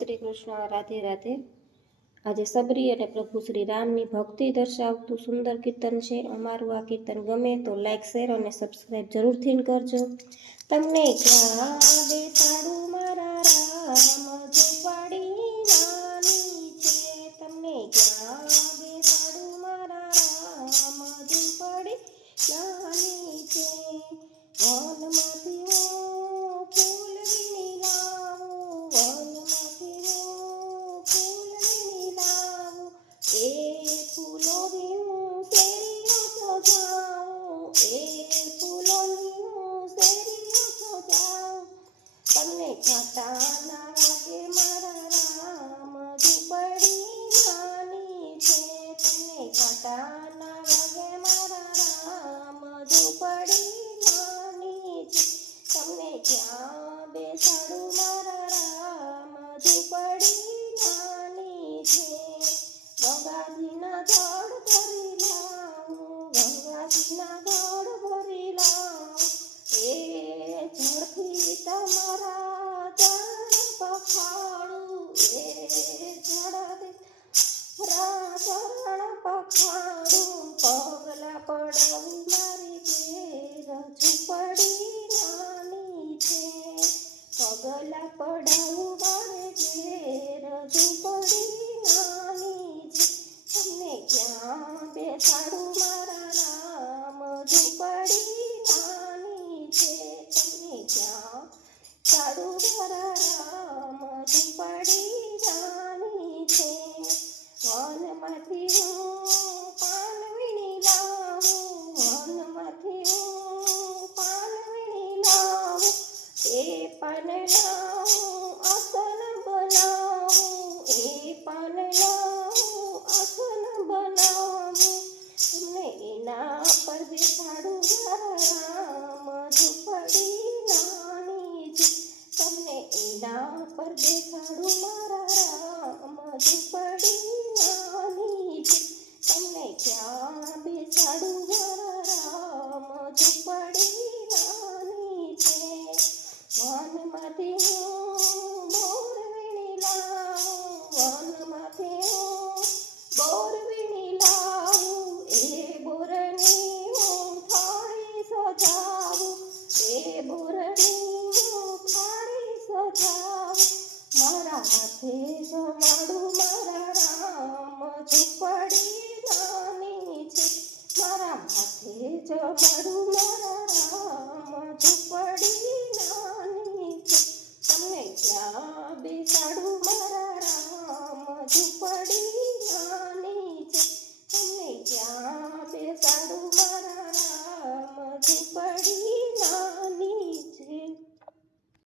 શ્રી કૃષ્ણ, રાધે રાધે। આજે સબરી અને પ્રભુ શ્રી રામની ભક્તિ દર્શાવતું સુંદર કીર્તન છે। અમારું આ કીર્તન ગમે તો લાઈક, શેર અને સબસ્ક્રાઈબ જરૂરથી કરજો। તમને ક્યાં બેસાડું મારા રામ, ઝૂંપડી નાની છે। તમને ક્યાં બેસાડું મારા રામ, ઝૂંપડી નાની છે। વનમાંથી હું ફૂલ વીણી લાવું, એ ફૂલોની હું શેરીઓ સજાવું, એ ફૂલોની હું શેરીઓ સજાવું। તમને ઘટા ના વાગે મારા રામ, ઝૂંપડી નાની છે। તમને ઘટા ના વાગે મારા રામ, ઝૂંપડી નાની છે। તમને ક્યાં બેસાડું મારા રામ, ઝૂંપડી નાની છે। ગંગાજીના જળ ભરી લાવું, ગંગાજીના જળ ભરી લાવું, એ જળથી તમારા ચરણ પખાડું, એ જળથી ચરણ પખાડું। પગલા પડાવું મારી ઘેર, ઝૂંપડી નાની છે। પગલા પડાવું મારે ઘેર, ઝૂંપડી નાની છે। તમને ક્યાં બેસાડું મારા રામ, ઝૂંપડી નાની છે। તમને ક્યાં બેસાડું મારા રામ, ઝૂંપડી નાની છે। વનમાંથી હું પાન વીણી લાવું, વનમાંથી હું પાન વીણી લાવું, એ પાનના હું આસન બનાવું, એ પાનના હું આસન બનાવું। તમને એના પર બેસાડું મારા રામ, ઝૂંપડી નાની છે। તમને એના પર બેસાડું મારા રામ, ઝૂંપડી નાની છે। તમને ક્યાં બેસાડું મારા રામ, ઝૂંપડી નાની છે। વનમાંથી હું બોર વીણી લાવું, વનમાંથી હું બોર વીણી લાવું, એ બોરની હું થાળી સજાવું, એ બોરની હું થાળી સજાવું। મારા હાથે જમાડું મારા રામ, ઝૂંપડી નાની છે। મારા હાથે જમાડું મારા રામ, ઝૂંપડી નાની છે। તમને ક્યાં બેસાડું મારા રામ, ઝૂંપડી